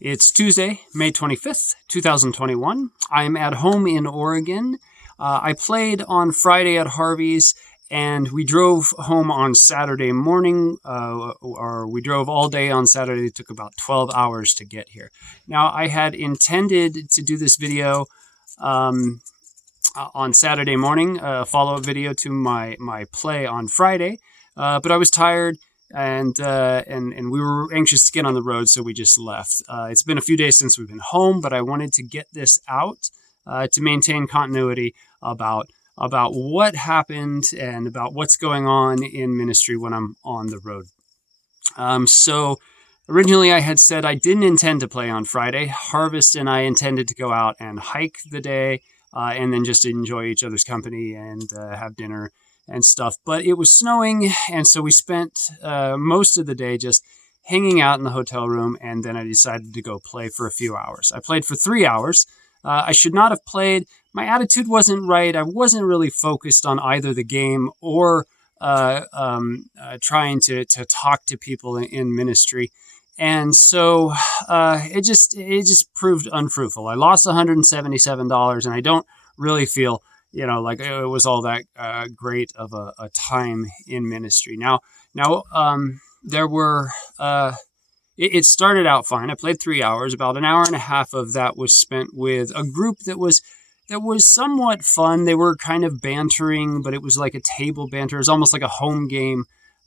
It's Tuesday, May 25th, 2021. I'm at home in Oregon. I played on Friday at Harvey's, and we drove home on Saturday morning, or we drove all day on Saturday. It took about 12 hours to get here. Now, I had intended to do this video on Saturday morning, a follow-up video to my play on Friday, but I was tired. And we were anxious to get on the road, so we just left. It's been a few days since we've been home, but I wanted to get this out to maintain continuity about what happened and about what's going on in ministry when I'm on the road. So originally I had said I didn't intend to play on Friday. Harvest and I intended to go out and hike the day and then just enjoy each other's company and have dinner and stuff, but it was snowing, and so we spent most of the day just hanging out in the hotel room, and then I decided to go play for a few hours. I played for 3 hours. I should not have played. My attitude wasn't right. I wasn't really focused on either the game or trying to talk to people in ministry, and so it just proved unfruitful. I lost $177, and I don't really feel like it was all that great of a time in ministry. Now, there were, it started out fine. I played 3 hours. About an hour and a half of that was spent with a group that was somewhat fun. They were kind of bantering, but it was like a table banter. It was almost like a home game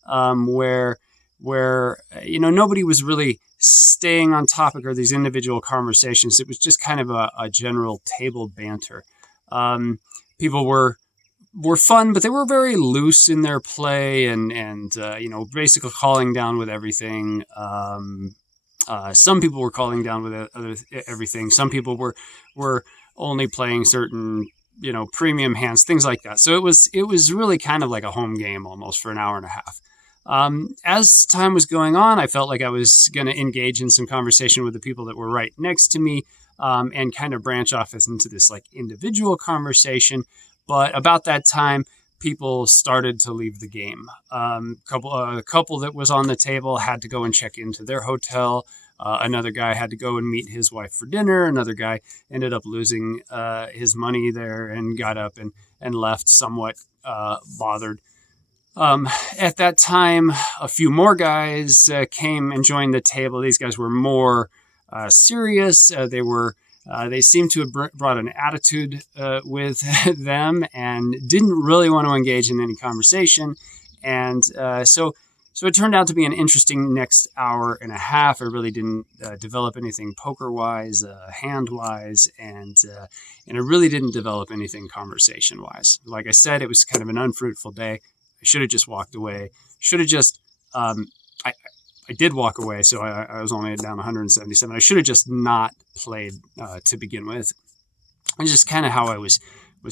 where nobody was really staying on topic or these individual conversations. It was just kind of a general table banter. People were fun, but they were very loose in their play and basically calling down with everything. Some people were calling down with everything. Some people were only playing certain, premium hands, things like that. So it was really kind of like a home game almost for an hour and a half. As time was going on, I felt like I was going to engage in some conversation with the people that were right next to me. And kind of branch off into this like individual conversation. But about that time, people started to leave the game. A couple that was on the table had to go and check into their hotel. Another guy had to go and meet his wife for dinner. Another guy ended up losing his money there and got up and left somewhat bothered. At that time, a few more guys came and joined the table. These guys were more serious. They seemed to have brought an attitude with them and didn't really want to engage in any conversation. And so it turned out to be an interesting next hour and a half. I really didn't develop anything poker-wise, hand-wise, and it really didn't develop anything conversation-wise. Like I said, it was kind of an unfruitful day. I should have just walked away. Should have just I did walk away, so I was only down 177. I should have just not played to begin with. It's just kind of how I was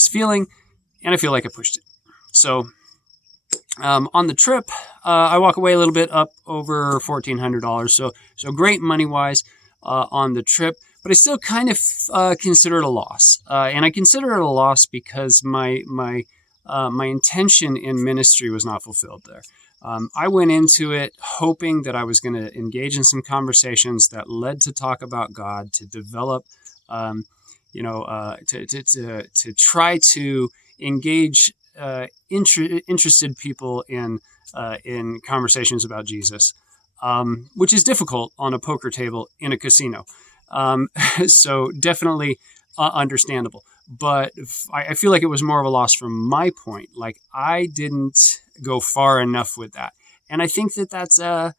feeling, and I feel like I pushed it. So on the trip, I walk away a little bit up over $1,400. So great money-wise on the trip, but I still kind of consider it a loss. And I consider it a loss because my intention in ministry was not fulfilled there. I went into it hoping that I was going to engage in some conversations that led to talk about God, to develop, to try to engage interested people in conversations about Jesus, which is difficult on a poker table in a casino. So definitely understandable. But I feel like it was more of a loss from my point. Like I didn't go far enough with that, and I think that's a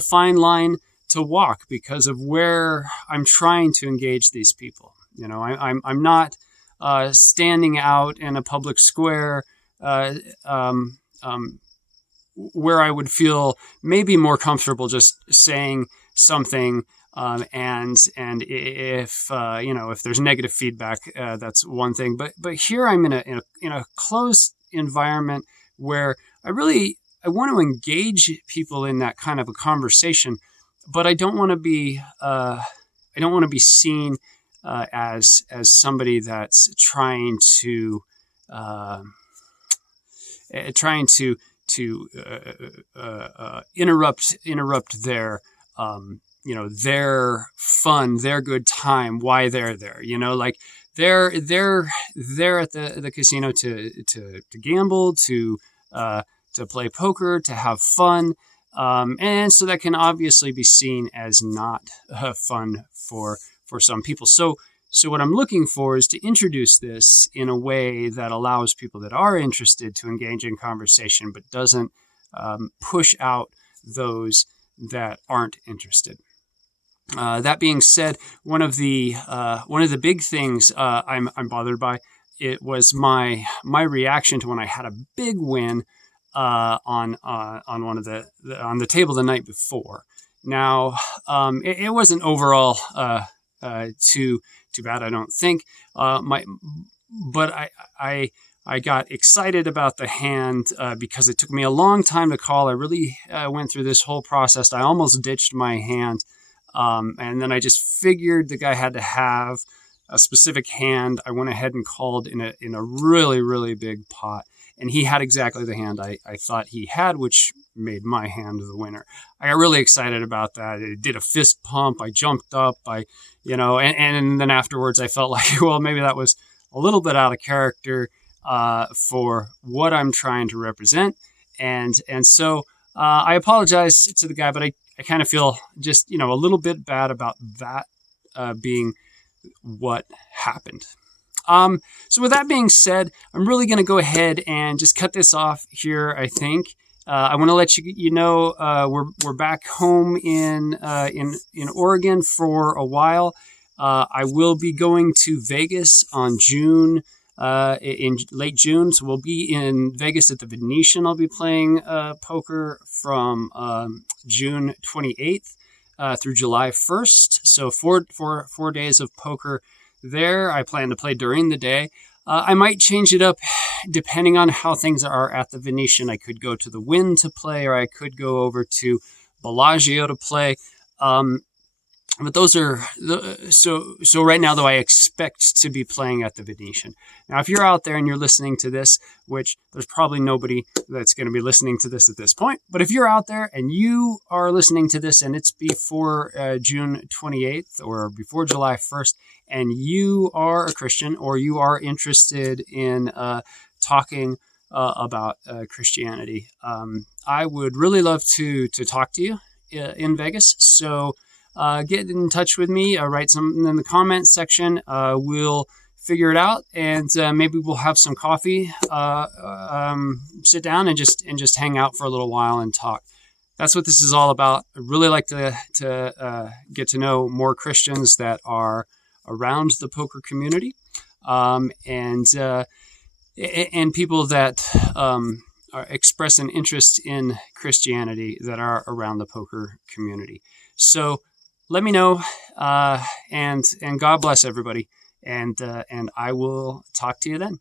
fine line to walk because of where I'm trying to engage these people. I'm not standing out in a public square where I would feel maybe more comfortable just saying something. And if there's negative feedback, that's one thing. But here I'm in a closed environment where I want to engage people in that kind of a conversation, but I don't want to be seen as somebody that's trying to interrupt their their fun, their good time, why they're there. Like they're there at the casino to gamble, to play poker, to have fun. And so that can obviously be seen as not fun for some people. So what I'm looking for is to introduce this in a way that allows people that are interested to engage in conversation, but doesn't push out those that aren't interested. That being said, one of the big things I'm bothered by, it was my reaction to when I had a big win on one of on the table the night before. Now, it wasn't overall too bad, I don't think. But I got excited about the hand because it took me a long time to call. I really went through this whole process. I almost ditched my hand, and then I just figured the guy had to have a specific hand. I went ahead and called in a really, really big pot. And he had exactly the hand I thought he had, which made my hand the winner. I got really excited about that. I did a fist pump. I jumped up. And then afterwards I felt like, well, maybe that was a little bit out of character for what I'm trying to represent. And so I apologize to the guy, but I kind of feel just, a little bit bad about that being what happened. So with that being said, I'm really going to go ahead and just cut this off here, I think. I want to let you know we're back home in Oregon for a while. I will be going to Vegas on in late June. So we'll be in Vegas at the Venetian. I'll be playing poker from June 28th through July 1st. So four days of poker there. I plan to play during the day. I might change it up depending on how things are at the Venetian. I could go to the Wynn to play, or I could go over to Bellagio to play. But those are so right now, though, I expect to be playing at the Venetian. Now, if you're out there and you're listening to this, which there's probably nobody that's going to be listening to this at this point, but if you're out there and you are listening to this and it's before June 28th or before July 1st, and you are a Christian or you are interested in talking about Christianity, I would really love to talk to you in Vegas. So get in touch with me, write something in the comments section. We'll figure it out, and maybe we'll have some coffee, sit down and just hang out for a little while and talk. That's what this is all about. I'd really like to get to know more Christians that are around the poker community, and people that express an interest in Christianity that are around the poker community. So let me know, and God bless everybody, and I will talk to you then.